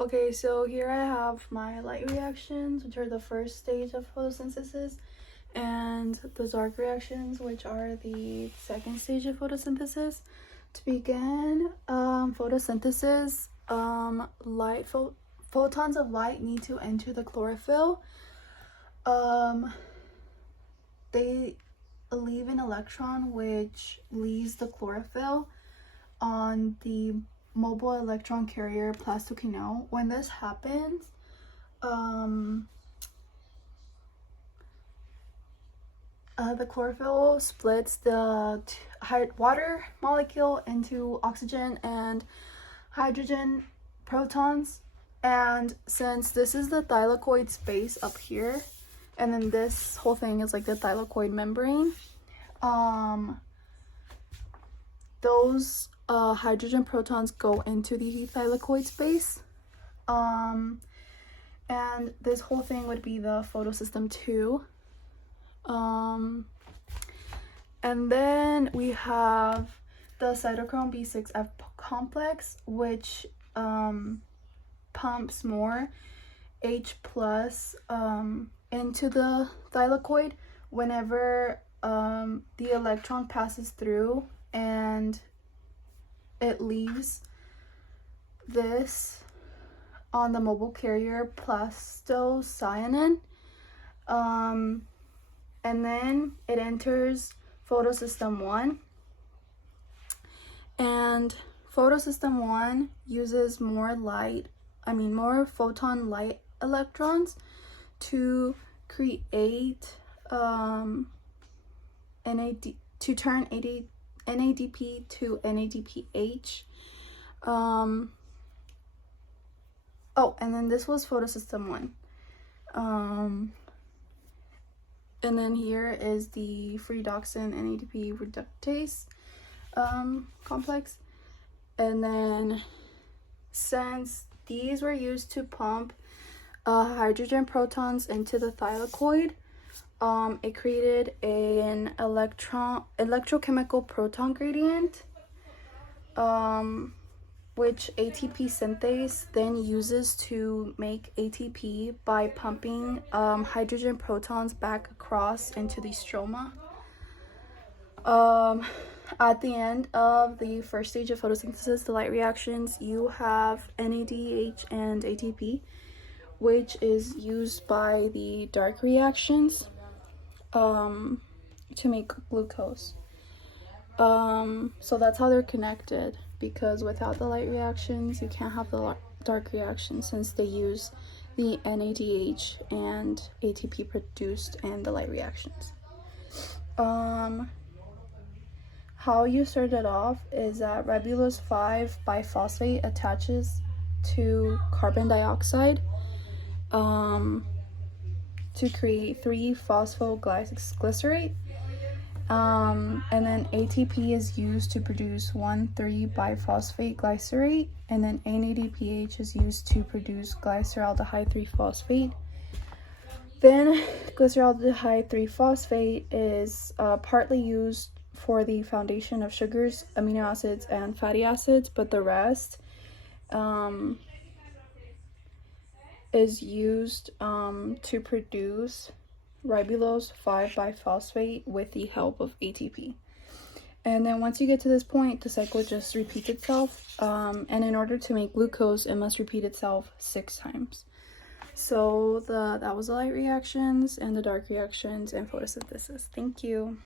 Okay, so here I have my light reactions, which are the first stage of photosynthesis, and the dark reactions, which are the second stage of photosynthesis. To begin photosynthesis, photons of light need to enter the chlorophyll. They leave an electron which leaves the chlorophyll on the mobile electron carrier plastoquinone. When this happens, the chlorophyll splits the water molecule into oxygen and hydrogen protons, and since this is the thylakoid space up here, and then this whole thing is like the thylakoid membrane, those hydrogen protons go into the thylakoid space, and this whole thing would be the photosystem 2. And then we have the cytochrome B6F complex, which pumps more H plus into the thylakoid whenever the electron passes through and it leaves this on the mobile carrier plastocyanin, and then it enters photosystem 1, and photosystem 1 uses more photon light electrons to create NADP to NADPH. And then this was photosystem 1. And then here is the phredoxin NADP reductase complex. And then since these were used to pump hydrogen protons into the thylakoid, it created an electrochemical proton gradient, which ATP synthase then uses to make ATP by pumping hydrogen protons back across into the stroma. At the end of the first stage of photosynthesis, the light reactions, you have NADH and ATP, which is used by the dark reactions to make glucose. So that's how they're connected, because without the light reactions, you can't have the dark reactions, since they use the NADH and ATP produced in the light reactions. How you start it off is that ribulose 5 biphosphate attaches to carbon dioxide to create 3-phosphoglycerate. And then ATP is used to produce 1,3-biphosphate glycerate, and then NADPH is used to produce glyceraldehyde 3-phosphate. Then glyceraldehyde 3-phosphate is partly used for the foundation of sugars, amino acids, and fatty acids, but the rest is used to produce ribulose 5 biphosphate with the help of ATP. And then once you get to this point, the cycle just repeats itself, and in order to make glucose, it must repeat itself 6 times. So that was the light reactions and the dark reactions and photosynthesis. Thank you.